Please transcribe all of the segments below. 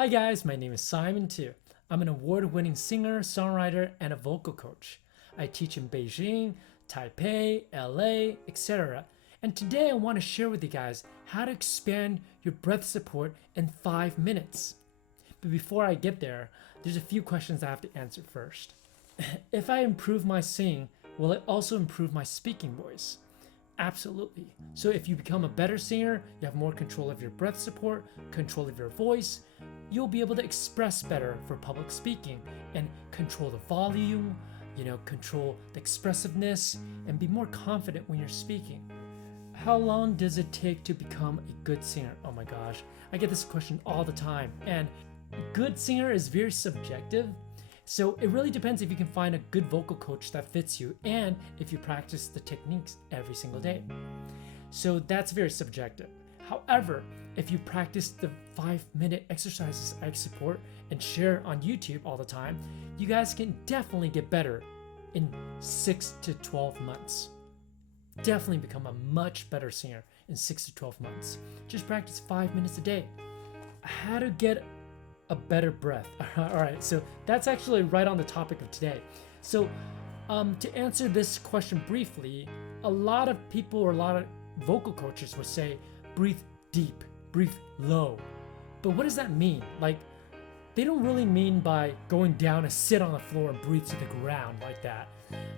Hi guys, my name is simontwu. I'm an award-winning singer, songwriter, and a vocal coach. I teach in Beijing, Taipei, LA, etc. And today I want to share with you guys how to expand your breath support in 5 minutes. But before I get there, there's a few questions I have to answer first. If I improve my singing, will it also improve my speaking voice? Absolutely. So if you become a better singer, you have more control of your breath support, control of your voice, you'll be able to express better for public speaking and control the volume, control the expressiveness and be more confident when you're speaking. How long does it take to become a good singer? Oh my gosh, I get this question all the time. And good singer is very subjective. So it really depends if you can find a good vocal coach that fits you and if you practice the techniques every single day. So that's very subjective. However, if you practice the 5-minute exercises I support and share on YouTube all the time, you guys can definitely get better in 6 to 12 months. Definitely become a much better singer in 6 to 12 months. Just practice 5 minutes a day. How to get a better breath. All right, so that's actually right on the topic of today. So to answer this question briefly, a lot of people or a lot of vocal coaches would say, breathe deep, breathe low. But what does that mean? Like, they don't really mean by going down and sit on the floor and breathe to the ground like that.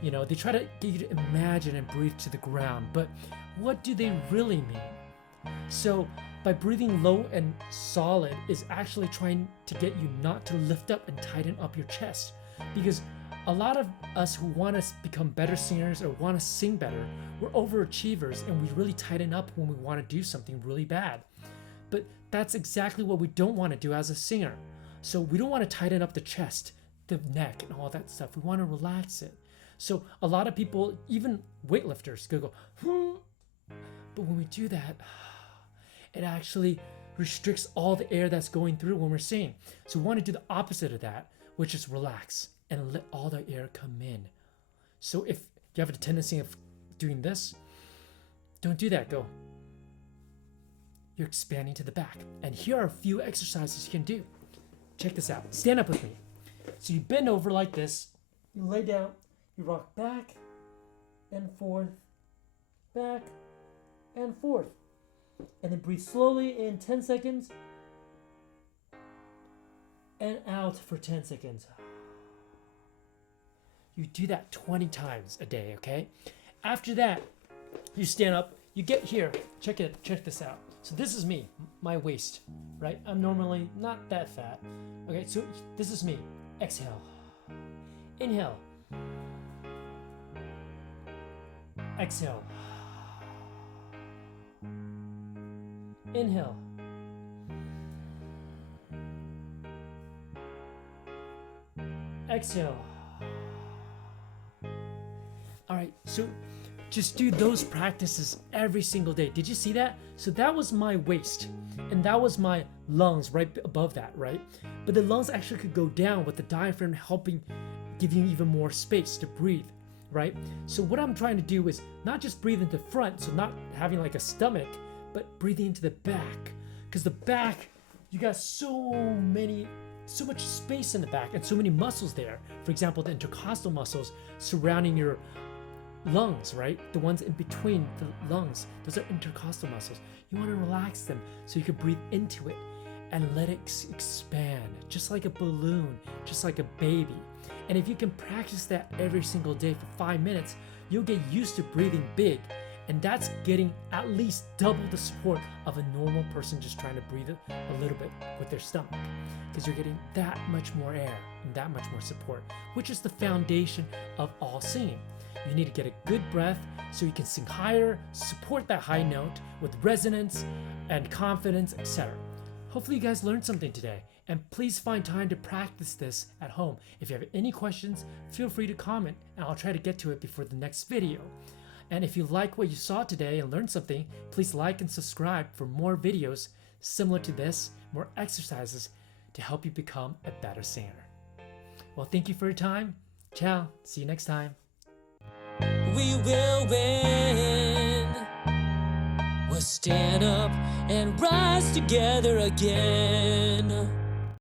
They try to get you to imagine and breathe to the ground, but what do they really mean? So by breathing low and solid is actually trying to get you not to lift up and tighten up your chest. Because a lot of us who want to become better singers or want to sing better, we're overachievers and we really tighten up when we want to do something really bad. But that's exactly what we don't want to do as a singer. So we don't want to tighten up the chest, the neck, and all that stuff. We want to relax it. So a lot of people, even weightlifters, could go, but when we do that, it actually restricts all the air that's going through when we're singing. So we want to do the opposite of that, which is relax and let all the air come in. So if you have a tendency of doing this, don't do that. Go. You're expanding to the back. And here are a few exercises you can do. Check this out. Stand up with me. So you bend over like this. You lay down. You rock back and forth, back and forth. And then breathe slowly in 10 seconds and out for 10 seconds. You do that 20 times a day, okay? After that, you stand up, you get here, check this out. So this is me, my waist, right? I'm normally not that fat. Okay, so this is me. Exhale. Inhale. Exhale. Inhale. Exhale. All right, so just do those practices every single day. Did you see that? So that was my waist, and that was my lungs right above that, right? But the lungs actually could go down with the diaphragm helping give you even more space to breathe, right? So what I'm trying to do is not just breathe into the front, so not having like a stomach, but breathing into the back. Because the back, you got so much space in the back and so many muscles there. For example, the intercostal muscles surrounding your lungs, right? The ones in between the lungs, those are intercostal muscles. You want to relax them so you can breathe into it and let it expand, just like a balloon, just like a baby. And if you can practice that every single day for 5 minutes, you'll get used to breathing big. And that's getting at least double the support of a normal person just trying to breathe a little bit with their stomach. Because you're getting that much more air and that much more support, which is the foundation of all singing. You need to get a good breath so you can sing higher, support that high note with resonance and confidence, etc. Hopefully you guys learned something today, and please find time to practice this at home. If you have any questions, feel free to comment and I'll try to get to it before the next video. And if you like what you saw today and learned something, please like and subscribe for more videos similar to this, more exercises to help you become a better singer. Well, thank you for your time. Ciao. See you next time. We will win. We'll stand up and rise together again.